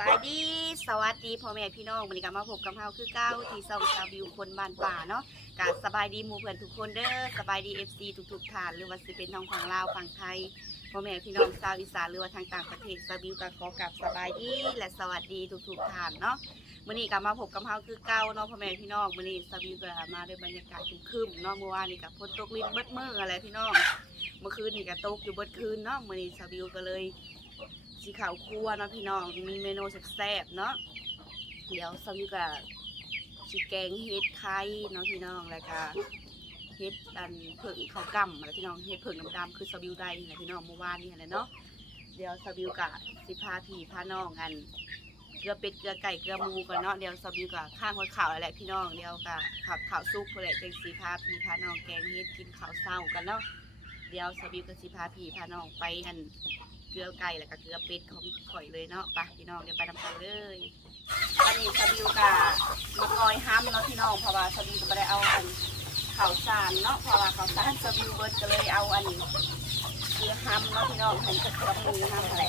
บายดีสวัสดีพ่อแม่พี่น้องวันนี้ก็มาพบกับเฮาคือเก้าที่ซองซาวิวคนบ้านป่าเนาะกะสบายดีหมู่เพื่อนทุกคนเด้อสบายดี FC ทุกๆท่านหรือว่าสิเป็นน้องฝั่งลาวฝั่งไทยพ่อแม่พี่น้องชาวอีสานหรือว่าทางต่างประเทศซาวิวก็ขอกับสบายดีและสวัสดีทุกๆท่านเนาะมื้อนี้ก็มาพบกับเฮาคือเก้าเนาะพ่อแม่พี่น้องมื้อนี้ซาวิวก็มาด้วยบรรยากาศครึมๆเนาะเมื่อวานนี่ก็ฝนตกลิ้นเบิดมืออะไรพี่น้องเมื่อคืนนี่ก็ตกอยู่เบิดคืนเนาะมื้อนี้ซาวิวก็เลย สีขาวคั่วเนาะพี่น้องมีเมนูแซ่บๆเนาะเดี๋ยวสวิกับสีแกงเฮ็ดไข่เนาะพี่น้องแล้วก็เฮ็ดอันเผิ่งข้าวกล้ำอะไรพี่น้องเฮ็ดเผิ่งดำๆคือสวิวได้นี่แหละพี่น้องเมื่อวานนี่แหละเนาะเดี๋ยวสวิวกับสิพาพี่พาน้องกันเกลือเป็ดเกลือไก่เกลือหมูก่อนเนาะเดี๋ยวสวิวกับข้างข่าวอะไรพี่น้องเดี๋ยวกับขับข่าวซุกอะไรเป็นสีพาพี่พาน้องแกงเฮ็ดกินข้าวเศร้ากันเนาะเดี๋ยวสวิวกับสิพาพี่พาน้องไปอัน เกลือไก่แล้วก็เกลือเป็ดของข่อยเลยเนาะไปพี่น้องเดี๋ยวไปนำกันเลยอันนี้สบิวกับมะกอยห้ำเนาะพี่น้องเพราะว่าสบิวก็ไม่ได้เอาอันข้าวสารเนาะเพราะว่าข้าวสารสบิวเบิร์ดก็เลยเอาอันเกลือห้ำเนาะพี่น้องเห็นกับกับมือห้ำอะไร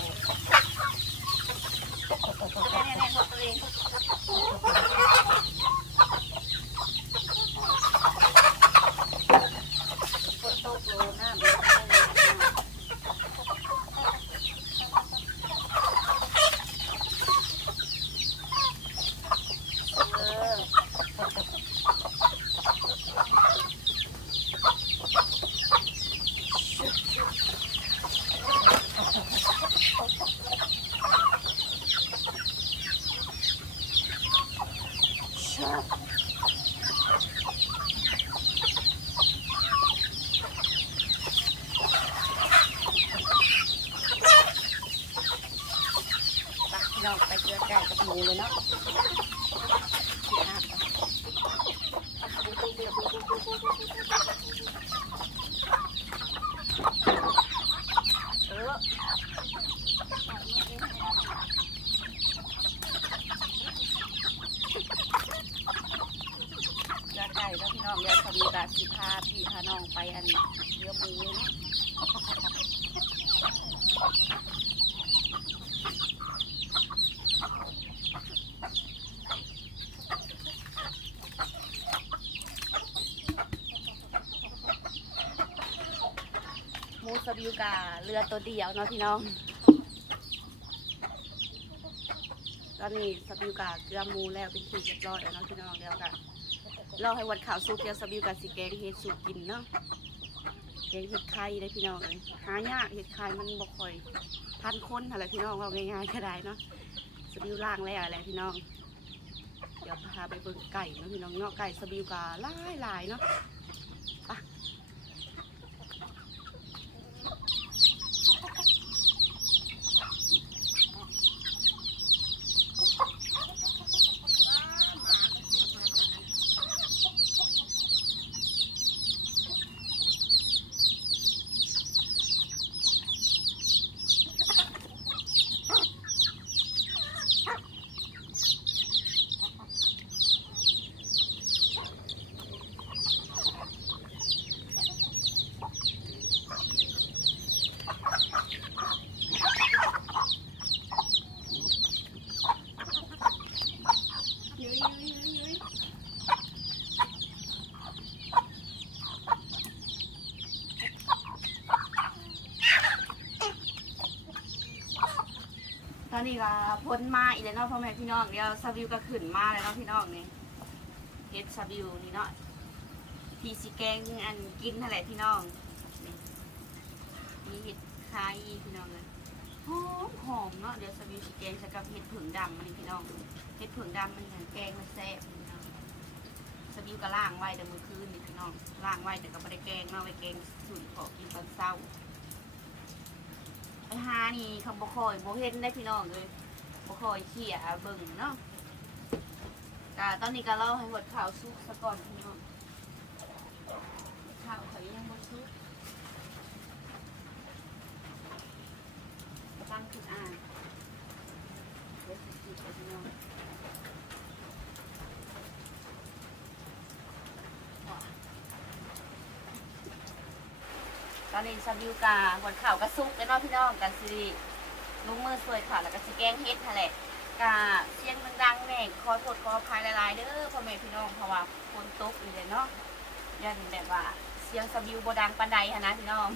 แน่ๆๆตัวเองฝนตกโลน้ำเลยเออ ไป เราไปเจอไก่กับหมูเลยเนาะที่ห้าก่อนเออเจอไก่แล้วพี่น้องเดี๋ยวพอดีแบบสิพาพี่พาน้องไปอันเรือหมูเนาะ หมูสบิวกาเรือตัวเดียวเนาะพี่น้อง ตอนนี้สบิวกาเกลือมูแล้วเป็นที่เรียบร้อยแล้วเนาะพี่น้องเดี๋ยวกันเราให้วันข่าวสุกเดียวสบิวกาสิแกงเห็ดสุกกินเนาะแกงเห็ดไข่ได้พี่น้องเลยหายากเห็ดไข่มันบ่ค่อยพันคนอะไรพี่น้องว่าง่ายๆก็ได้เนาะสบิวล่างแล้วอะไรพี่น้อง เดี๋ยวพาไปเบิ่งไก่เนาะพี่น้องเนาะไก่สบิวกาหลายหลายๆเนาะ ตอ นี้ก็พ้นมาอีกแล้วเนาะพ่อแม่พี่น้องเดี๋ยวซาบิวก็ขึ้นมาแล้วเนาะพี่น้องนี่เฮ็ดซาบิวนี่เนาะพี่สิแกงอันกินนั่นแหละพี่น้องมีเห็ดไข่พี่น้องเลยหอมหอมเนาะเดี๋ยวซาบิวสิแกงใส่กับเห็ดผึ่งดำมันนี่พี่น้องเห็ดผึ่งดำมันเหมือนแกงมันแซ่บพี่น้องซาบิวก็ล่างไว้แต่เมื่อคืนนี่พี่น้องล่างไว้แต่ก็ไม่ได้แกงเนาะไว้แกงสุ่นขอกินตอนเช้า ไอ้ฮานี่คำบ่คอยบ่เห็นได้พี่น้องเลยบ่คอยเขี่ยเบิ่งเนาะกะตอนนี้ก็เล่าให้หมดข่าวสุกซะก่อนพี่น้องข่าวเขายังบ่สุกตั้งขึ้นอ่านเดี๋ยวสิสิไปพี่น้อง ตอนนี้ซาบิวกาหมดข่าวก็สุกแล้วเนาะพี่น้องกันสิลุงมือสวยค่ะแล้วก็สิแกงเฮ็ดหั่นแหละกาเสียงมันดังแน่ขอโทษขออภัยหลายๆเด้อพ่อแม่พี่น้องเพราะว่าฝนตกอยู่เลยเนาะยันแบบว่าเสียงสบิวบดังปันใดฮะนะพี่น้อง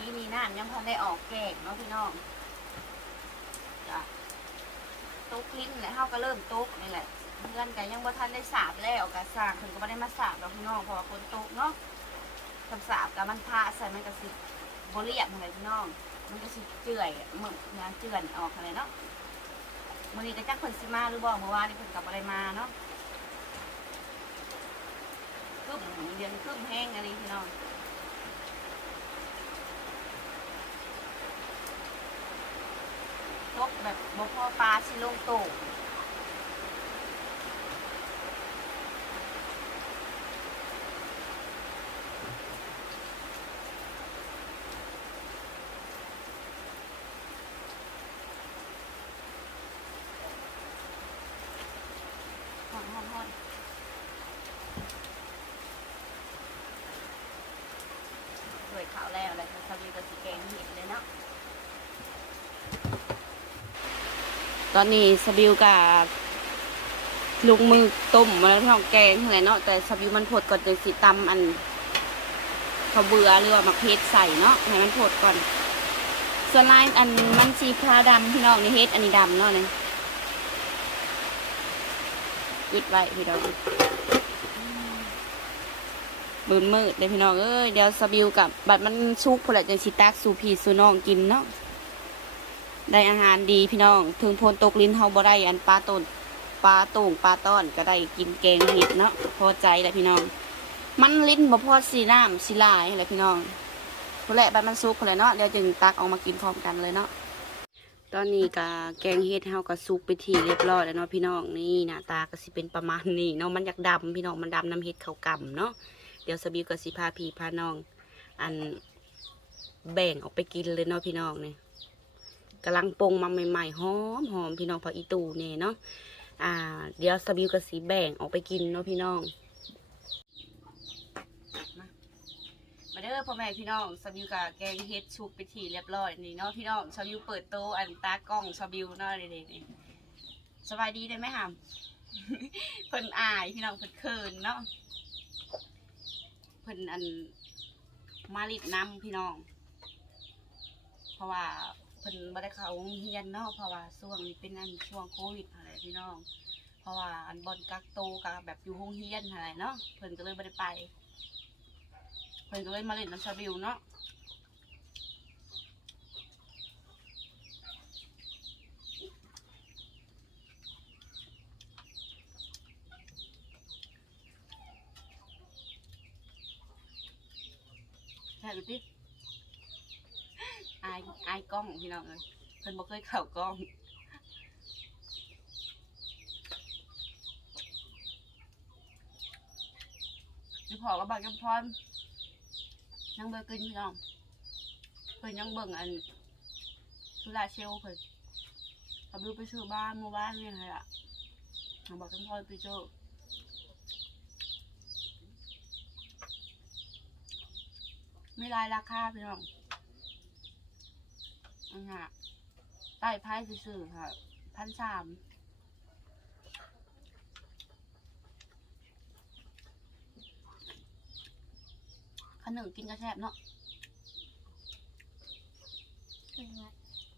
ปีนี้น้ำยังพอได้ออกแกงเนาะพี่น้องจ้ะตกลิ้นแหละเฮาก็เริ่มตกนี่แหละเพื่อนกันยังบ่ทันได้สาบแล้วกะสร้างเพิ่นก็บ่ได้มาสาบดอกพี่น้องเพราะว่าฝนตกเนาะคำสาบกับมันพาใส่มันก็สิบ่เรียบอะไรพี่น้อง มันก็สิเจื่อยหมึกนะเจือนออกอะไรเนาะมื้อนี้ก็จักเพิ่นสิมาหรือบ่เมื่อวานนี้เพิ่นก็บ่ได้มาเนาะครึ้มเดือนครึ้มแห้งอันนี้พี่น้อง กแบบบ่พอปลาสิลงโตกฮอนฮอนฮอนสวยขาวแล้วเลยสวีกับสีแกงเห็ดเลยเนาะ ตอนนี้สบิวกับลูกมือต้มมาแล้วท้องแกงอะไรเนาะแต่สบิวมันผดก่อนจะสิตำอันเขาวเบื่อหรือว่ามักเพชรใส่เนาะให้มันผดก่อน ส่วนลายอันมันสีพราดำพี่น้องนี่เฮ็ดอันนี้ดำเนาะนี่ยึดไว้พี่น้องมืดมืดเลยพี่น้องเอ้ยเดี๋ยวสบิวกับบัดมันชุกพอแหละจะสิตักสูพีสูน้องกินเนาะ ได้อาหารดีพี่น้อง ถึงพลตกลิ้นเฮาบ่ได้อันปลาต้นปลาต่งปลาต้อนก็ได้กินแกงเห็ดเนาะพอใจแหละพี่น้อง มันลิ้นบ่พอสีน้ำสีลายแหละพี่น้องพุ่นแหละใบมันสุกพุ่นแหละเนาะเดี๋ยวจึงตักออกมากินพร้อมกันเลยเนาะตอนนี้ก็แกงเห็ดเฮาก็สุกไปทีเรียบร้อยแล้วเนาะพี่น้องนี่หน้าตาก็สิเป็นประมาณนี้เนาะมันอยากดำพี่น้องมันดำน้ำเห็ดเขากำเนาะเดี๋ยวสบิวก็สิพาพี่พาน้อง อันแบ่งออกไปกินเลยเนาะพี่น้องเนี่ย กำลังปรุงมาใหม่ๆหอมหอมพี่น้องพออีตูเนี่ยเนาะอ่า เดี๋ยวสบิวกับสีแบ่งออกไปกินเนาะพี่น้องมาเด้อพ่อแม่พี่น้องสบิวกับแกงเฮ็ดชุกไปทีเรียบร้อยนี่เนาะพี่น้องสบิวเปิดโตะอันตากล้องสบิวเนาะนี่นี่สบายดีได้ไหมฮะเพิ่นอายพี่น้องเพิ่นเขินเนาะเพิ่นอันมาลิดน้ำพี่น้อง เพราะว่า เพิ่นบ่ได้เข้าโรงเรียนเนาะเพราะว่าช่วงนี้เป็นอันช่วงโควิดอะไรพี่น้อง เพราะว่าอันบอนกักโตวกับแบบอยู่โรงเรียนอะไรเนาะเพิ่นก็เลยบ่ได้ไป เพิ่นก็เลยมาเล่นน้ำชาบิวเนาะใช่ดูดิอายอายกล้องพี่น้องเลยเพิ่นบ่เคยเข้ากล้องพี่พอก็บอกยังพรยังเบิ่งกินพี่น้องเพิ่นยังเบิ่งอันธุระเชลเพิ่นเขาดูไปซื้อบ้านเมื่อวานเนี่ยไงล่ะยังบอกยังพรไปเจอไม่รายราคาพี่น้อง อือฮะใต้ไพ่ซื่อๆค่ะพันสามขนมกินกระแทบเนาะเป็นไง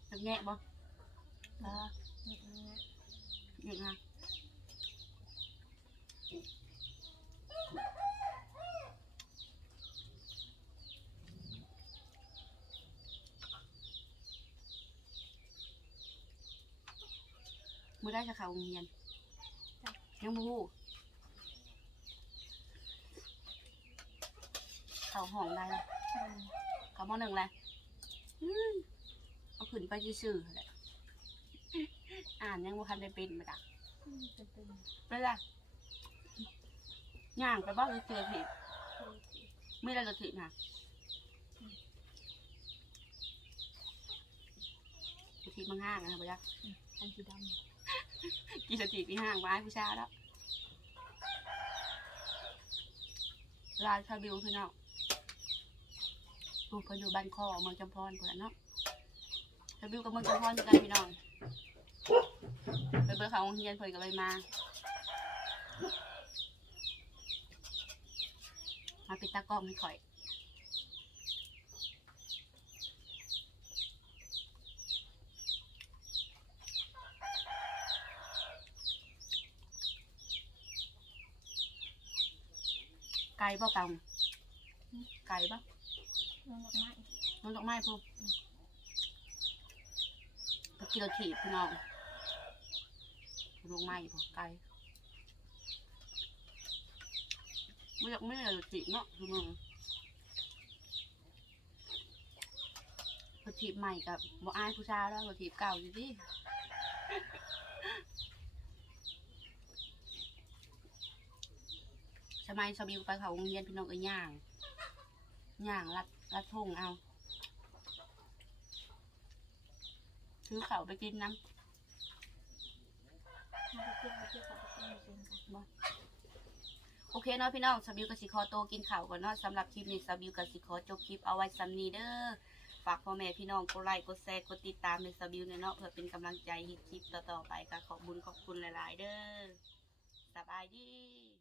จะแงะบ่อ่าเป็นไงอย่างไง มือได้จะเข้าโรงเรียนยังบฮูเข้าห้องได้แล้วเขามอหนึ่งเลยอืมเอาขึ้นไปซื่อๆแหละอ่านยังบ่ทันได้เป็นมาดักเป็นเป็นไปละย่างไปบ้านเลยเสือผิดไม่ได้เลยผิดนะมังห้างนะบ่ยักอันสีด กินสติพี่ห้างไว้ผู้ชายแล้วลานคาบิวพี่น้องลูกเขาอยู่บ้านคอเมืองจำพรคนละเนาะคาบิวกับเมืองจำพรคือกันพี่น้องไปเบอร์เขาโรงเรียนเพิ่นก็เลยมา มาป็นตากล้องให้ข่อย ไก่บ่เกังไก่บ่ำน้องดอกไม้น้องดอกไม้พูตะกี้เราถีบพี่น้องลงไม้พูไก่ไม่อยากไม่อยากถีบเนาะทุกคนพอถีบใหม่กับบ่อายผู้ชายแล้วพอถีบเก่าอยู่ดิ สมัยสบิวไปเขาโรงเรียนพี่น้องก็ย่าง ย่างรัดรัดทงเอาซื้อเขาไปกินน้มาไปเที่ยวไปเที่ยวกับไปเที่ยวเป็นกันำโอเคเนาะพี่น้องสบิวกับสิคอโตกินข้าวก่อนเนาะสำหรับคลิปนี้สบิวกับสิคอจบคลิปเอาไว้สำนีเด้อฝากพ่อแม่พี่น้องกดไลค์กดแชร์กดติดตามในสบิวเนาะเพื่อเป็นกำลังใจให้คลิปต่อๆไปก็ขอบุญขอบคุณหลาย ๆ เด้อสบายดี